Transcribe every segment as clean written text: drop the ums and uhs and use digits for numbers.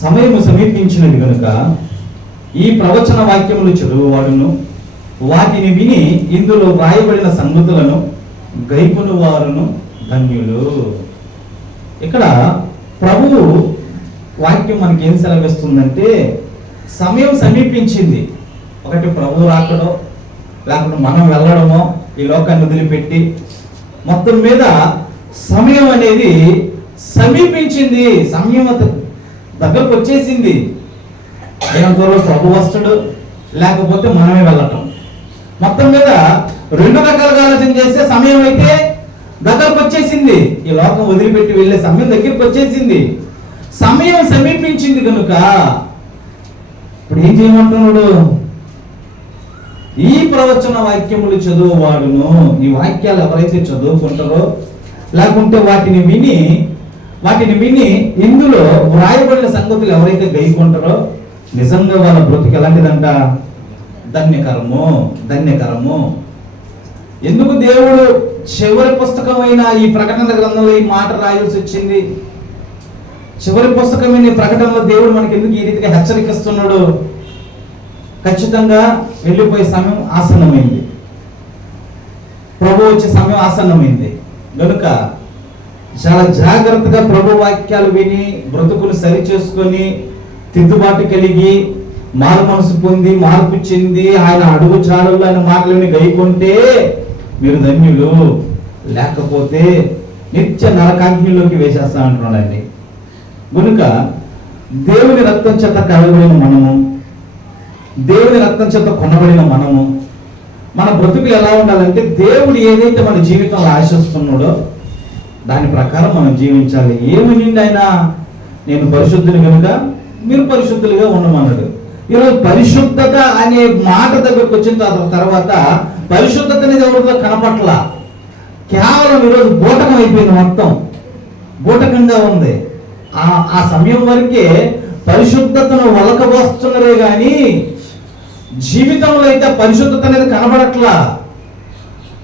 సమయము సమీపించినది కనుక ఈ ప్రవచన వాక్యములు చదువువాడును వాటిని విని ఇందులో వ్రాయబడిన సంగతులను గైకొను వారును ధన్యులు. ఇక్కడ ప్రభువు వాక్యం మనకి ఏం సెలవిస్తుందంటే సమయం సమీపించింది. ఒకటి ప్రభువు రాకడో లేకపోతే మనం వెళ్ళడమో ఈ లోకాన్ని వదిలిపెట్టి, మొత్తం మీద సమయం అనేది సమీపించింది. సమయం దగ్గరకు వచ్చేసింది. అయినంతవరకు ప్రభు వస్తాడు, లేకపోతే మనమే వెళ్ళటం. మొత్తం మీద రెండు రకాలుగా ఆలోచన చేస్తే సమయం అయితే దగ్గరకు వచ్చేసింది. ఈ లోకం వదిలిపెట్టి వెళ్ళే సమయం దగ్గరికి వచ్చేసింది. సమయం సమీపించింది కనుక ఇప్పుడు ఏం చేయమంటున్నాడు? ఈ ప్రవచన వాక్యములు చదువువాడును, ఈ వాక్యాలు ఎవరైతే చదువుకుంటారో లేకుంటే వాటిని విని ఇందులో వ్రాయబడిన సంగతులు ఎవరైతే గైకుంటారో నిజంగా వాళ్ళ బ్రతుకు ఎలాంటిదంట? ధన్యకరము. ఎందుకు దేవుడు చివరి పుస్తకమైన ఈ ప్రకటన గ్రంథంలో ఈ మాట రాయాల్సి వచ్చింది? చివరి పుస్తకమైన ఈ ప్రకటనలో దేవుడు మనకి ఎందుకు ఈ రీతిగా హెచ్చరిస్తున్నాడు? ఖచ్చితంగా వెళ్ళిపోయే సమయం ఆసన్నమైంది. ప్రభు వచ్చే సమయం ఆసన్నమైంది కనుక చాలా జాగ్రత్తగా ప్రభు వాక్యాలు విని బ్రతుకులు సరి చేసుకొని తిద్దుబాటు కలిగి మారు మనసు పొంది మార్పు చెంది ఆయన అడుగు జాడల్లో ఆయన మాటలని గైకుంటే మీరు ధన్యులు, లేకపోతే నిత్య నరకాగ్నిలోకి వేసేస్తా అంటున్నాడండి. కనుక దేవుని రక్తం చేత కలగబడిన మనము, దేవుని రక్తం చేత కొనబడిన మనము, మన బ్రతుకులు ఎలా ఉండాలంటే దేవుడు ఏదైతే మన జీవితంలో ఆశిస్తున్నాడో దాని ప్రకారం మనం జీవించాలి. ఏమని ఆయన నేను పరిశుద్ధుని కనుక మీరు పరిశుద్ధులుగా ఉండమన్నాడు. ఈరోజు పరిశుద్ధత అనే మాట దగ్గరకు వచ్చిన తర్వాత పరిశుద్ధత అనేది ఎవరితో కనపట్ల, కేవలం ఈరోజు బూటకం అయిపోయింది. మొత్తం బూటకంగా ఉంది. ఆ సమయం వరకే పరిశుద్ధతను వలకబోస్తున్నారే కానీ జీవితంలో అయితే పరిశుద్ధత అనేది కనబడట్లా.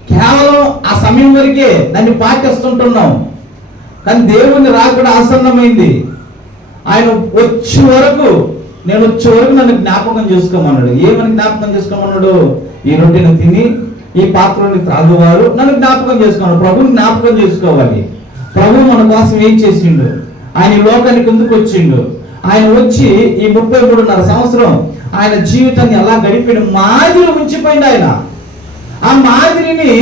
కేవలం ఆ సమయం వరకే దాన్ని పాటిస్తుంటున్నాం. కానీ దేవుని రాకడ ఆసన్నమైంది. ఆయన వచ్చే వరకు నన్ను జ్ఞాపకం చేసుకోమన్నాడు. ఏమని జ్ఞాపకం చేసుకోమన్నాడు? ఈ రొట్టెను తిని ఈ పాత్రని త్రాగువారు నన్ను జ్ఞాపకం చేసుకోవాలి. ప్రభుని జ్ఞాపకం చేసుకోవాలి. ప్రభు మన కోసం ఏం చేసిండు? ఆయన ఈ లోకానికి ఎందుకు వచ్చిండు? ఆయన వచ్చి ఈ 33.5 సంవత్సరం ఆయన జీవితాన్ని ఎలా గడిపిన మాదిరి ఉంచిపోయింది. ఆయన ఆ మాదిరిని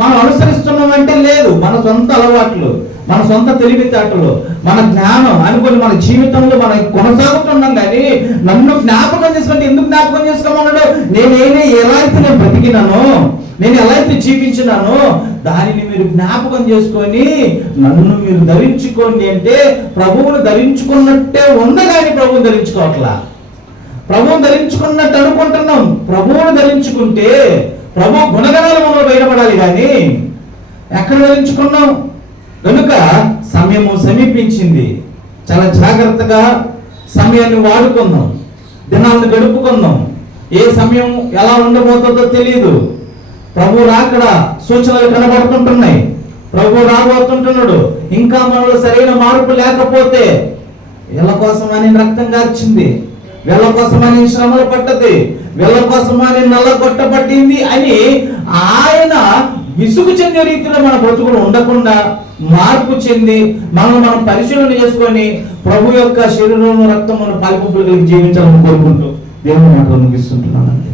మనం అనుసరిస్తున్నామంటే లేదు, మన సొంత అలవాట్లు, మన సొంత తెలివితేటలు, మన జ్ఞానం అనుకుని మన జీవితంలో మనం కొనసాగుతున్నాం. కానీ నన్ను జ్ఞాపకం చేసుకుంటే ఎందుకు జ్ఞాపకం చేసుకోమన్నాడు? ఎలా అయితే నేను బ్రతికినానో, నేను ఎలా అయితే జీవించినానో దానిని మీరు జ్ఞాపకం చేసుకొని నన్ను మీరు ధరించుకోండి అంటే ప్రభువును ధరించుకున్నట్టే ఉంది. కానీ ప్రభువుని ధరించుకోవట్లా. ప్రభువుని ధరించుకున్నట్టు అనుకుంటున్నాం. ప్రభువును ధరించుకుంటే ప్రభు గుణగణాలు మనలో బయటపడాలి. కానీ ఎక్కడ ధరించుకున్నాం? కనుక సమయము సమీపించింది. చాలా జాగ్రత్తగా సమయాన్ని వాడుకుందాం, దినాలను గడుపుకుందాం. ఏ సమయం ఎలా ఉండబోతుందో తెలియదు. ప్రభు రాకడ సూచనలు కనబడుతుంటున్నాయి. ప్రభు రాబోతుంటున్నాడు. ఇంకా మనలో సరైన మార్పు లేకపోతే వీళ్ళ కోసమని రక్తం కార్చింది, వీళ్ళ కోసమని శ్రమలు పట్టది, వీళ్ళ కోసమని నల్లగొట్టబడింది అని ఆయన విసుగు చెందే రీతిలో మన బ్రతుకులు ఉండకుండా మార్పు చెంది మనం పరిశీలన చేసుకొని ప్రభు యొక్క శరీరంలో రక్తమును పాలిపంపులు కలిగి జీవించాలని కోరుకుంటూ దేవుని మాట ముగిస్తుంటున్నానండి.